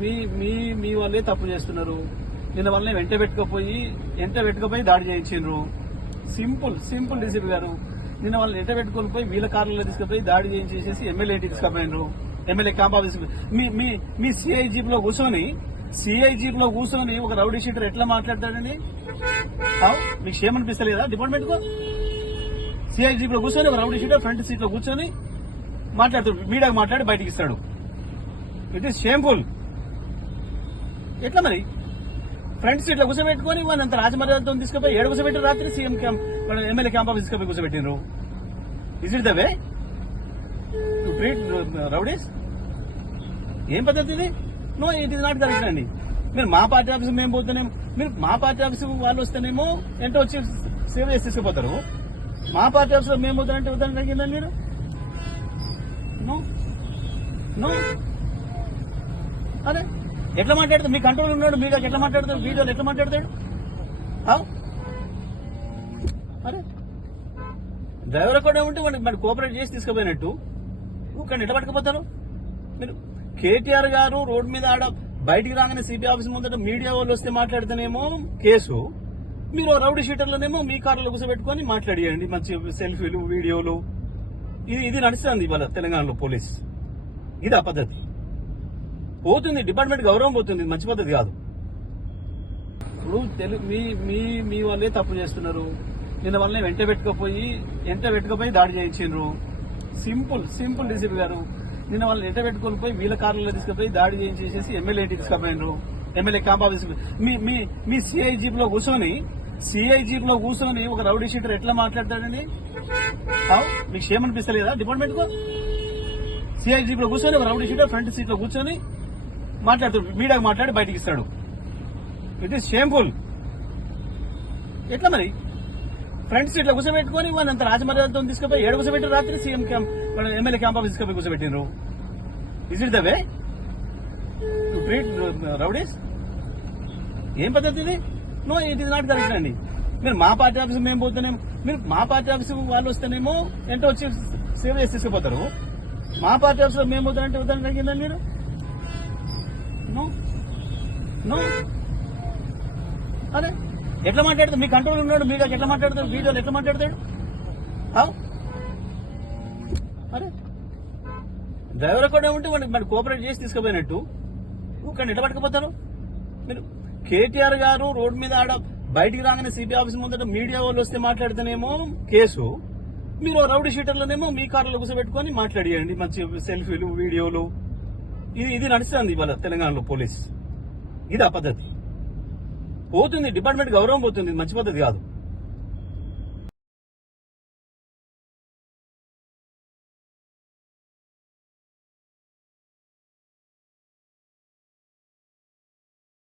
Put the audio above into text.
మీ మీ మీ వాళ్ళే తప్పు చేస్తున్నారు. నిన్న వాళ్ళని వెంట పెట్టుకుపోయి దాడి చేయించారు. సింపుల్ డీసీపీ గారు నిన్న వాళ్ళని వెంట పెట్టుకొని పోయి వీళ్ళ కార్లలో తీసుకుపోయి దాడి చేయించేసి ఎమ్మెల్యే తీసుకుపోయినారు. ఎమ్మెల్యే క్యాంప్ ఆఫీస్ మీ సిఐ జీప్ లో కూర్చొని ఒక రౌడీ షీటర్ ఎట్లా మాట్లాడతాడండి? మీకు ఏమనిపిస్తలేదా? డిపార్ట్మెంట్ కు సిఐ జీప్ లో కూర్చొని ఒక రౌడీ షీటర్ ఫ్రంట్ సీట్ లో కూర్చొని మాట్లాడుతాడు. మీడియాకు మాట్లాడి బయటికి ఇస్తాడు. It is shameful. ఎట్లా మరి ఫ్రంట్ సీట్ లో కూర్చోబెట్టుకుని వాళ్ళని అంత రాజమర్యాదతో తీసుకుపోయి ఏడు కూర్చోబెట్టారు. రాత్రి సీఎం ఎమ్మెల్యే క్యాంప్ ఆఫీస్ తీసుకుపోయి కూర్చోబెట్టినారు. Is it the way to treat rowdies? ఏం పద్ధతి ఇది? No, it is not correct అండి. మీరు మా పార్టీ ఆఫీస్ మేము పోతున్నాం, మీరు మా పార్టీ ఆఫీస్ వాళ్ళు వస్తేనేమో ఎంతో వచ్చి సేవ చేసి తీసుకుపోతారు. మా పార్టీ ఆఫీస్ మేము పోతానంటే వద్దని అడిగిందండి మీరు? నో నో అదే ఎట్లా మాట్లాడతాడు? మీ కంట్రోల్ ఉన్నాడు, మీకు ఎట్లా మాట్లాడతాడు? వీడియోలు ఎట్లా మాట్లాడతాడు? అరే డ్రైవర్ కూడా ఉంటే మరి కోఆపరేట్ చేసి తీసుకుపోయినట్టు కానీ ఎట్లా పట్టుకుపోతారు మీరు? కేటీఆర్ గారు రోడ్ మీద ఆడ బయటికి రాగానే సిబిఐ ఆఫీస్ ముందట మీడియా వాళ్ళు వస్తే మాట్లాడితేనేమో కేసు, మీరు రౌడీ షీటర్లోనేమో మీ కార్లో కూర్చోబెట్టుకొని మాట్లాడియండి. మంచి సెల్ఫీలు, వీడియోలు. ఇది నడుస్తుంది ఇవాళ తెలంగాణలో పోలీస్. ఇది ఆ పద్ధతి పోతుంది. డిపార్ట్మెంట్ గౌరవం పోతుంది. మంచి పద్ధతి కాదు. ఇప్పుడు మీ వాళ్ళే తప్పు చేస్తున్నారు. నిన్న వాళ్ళని వెంట పెట్టుకుపోయి దాడి చేయించారు. సింపుల్ డీసీపీ గారు నిన్న వాళ్ళని వెంట పెట్టుకొని పోయి వీళ్ళ కార్లలో తీసుకుపోయి దాడి చేయించేసి ఎమ్మెల్యే తీసుకుపోయినారు. ఎమ్మెల్యే క్యాంప్ ఆఫీస్ మీ సిఐ జీప్ లో కూర్చొని ఒక రౌడీ షీటర్ ఎట్లా మాట్లాడతాడండి? మీకు ఏమనిపిస్తలేదా? డిపార్ట్మెంట్ కు సిఐ జీప్ లో కూర్చొని ఒక రౌడీ షీటర్ ఫ్రంట్ సీట్ లో కూర్చొని మాట్లాడుతాడు. మీడియాకు మాట్లాడి బయటికి ఇస్తాడు. It is shameful. ఎట్లా మరి ఫ్రంట్ సీట్ లో కూర్చోబెట్టుకుని వాళ్ళని అంత రాజమర్యాదతో తీసుకుపోయి ఏడు కూర్చోబెట్టారు. రాత్రి సీఎం ఎమ్మెల్యే క్యాంప్ ఆఫీస్ తీసుకుపోయి కూర్చోబెట్టినారు. Is it the way to treat rowdies? ఏం పద్ధతి ఇది? No, it is not correct అండి. మీరు మా పార్టీ ఆఫీస్ మేము పోతున్నాం, మీరు మా పార్టీ ఆఫీస్ వాళ్ళు వస్తేనేమో ఎంతో వచ్చి సేవ చేసి తీసుకుపోతారు. మా పార్టీ ఆఫీస్ మేము పోతానంటే వద్దని అడిగిందండి మీరు? నో నో అదే ఎట్లా మాట్లాడతాడు? మీ కంట్రోల్ ఉన్నాడు, మీకు ఎట్లా మాట్లాడతాడు? వీడియోలు ఎట్లా మాట్లాడతాడు? అరే డ్రైవర్ కూడా ఉంటే మరి కోఆపరేట్ చేసి తీసుకుపోయినట్టు కానీ ఎట్లా పట్టుకుపోతారు మీరు? కేటీఆర్ గారు రోడ్ మీద ఆడ బయటికి రాగానే సిబిఐ ఆఫీస్ ముందట మీడియా వాళ్ళు వస్తే మాట్లాడితేనేమో కేసు, మీరు రౌడీ షీటర్లోనేమో మీ కార్లో కూర్చోబెట్టుకొని మాట్లాడియండి. మంచి సెల్ఫీలు, వీడియోలు. ఇది నడుస్తుంది ఇవాళ తెలంగాణలో పోలీస్. ఇది ఆ పద్ధతి పోతుంది. డిపార్ట్మెంట్ గౌరవం పోతుంది. మంచి పద్ధతి కాదు.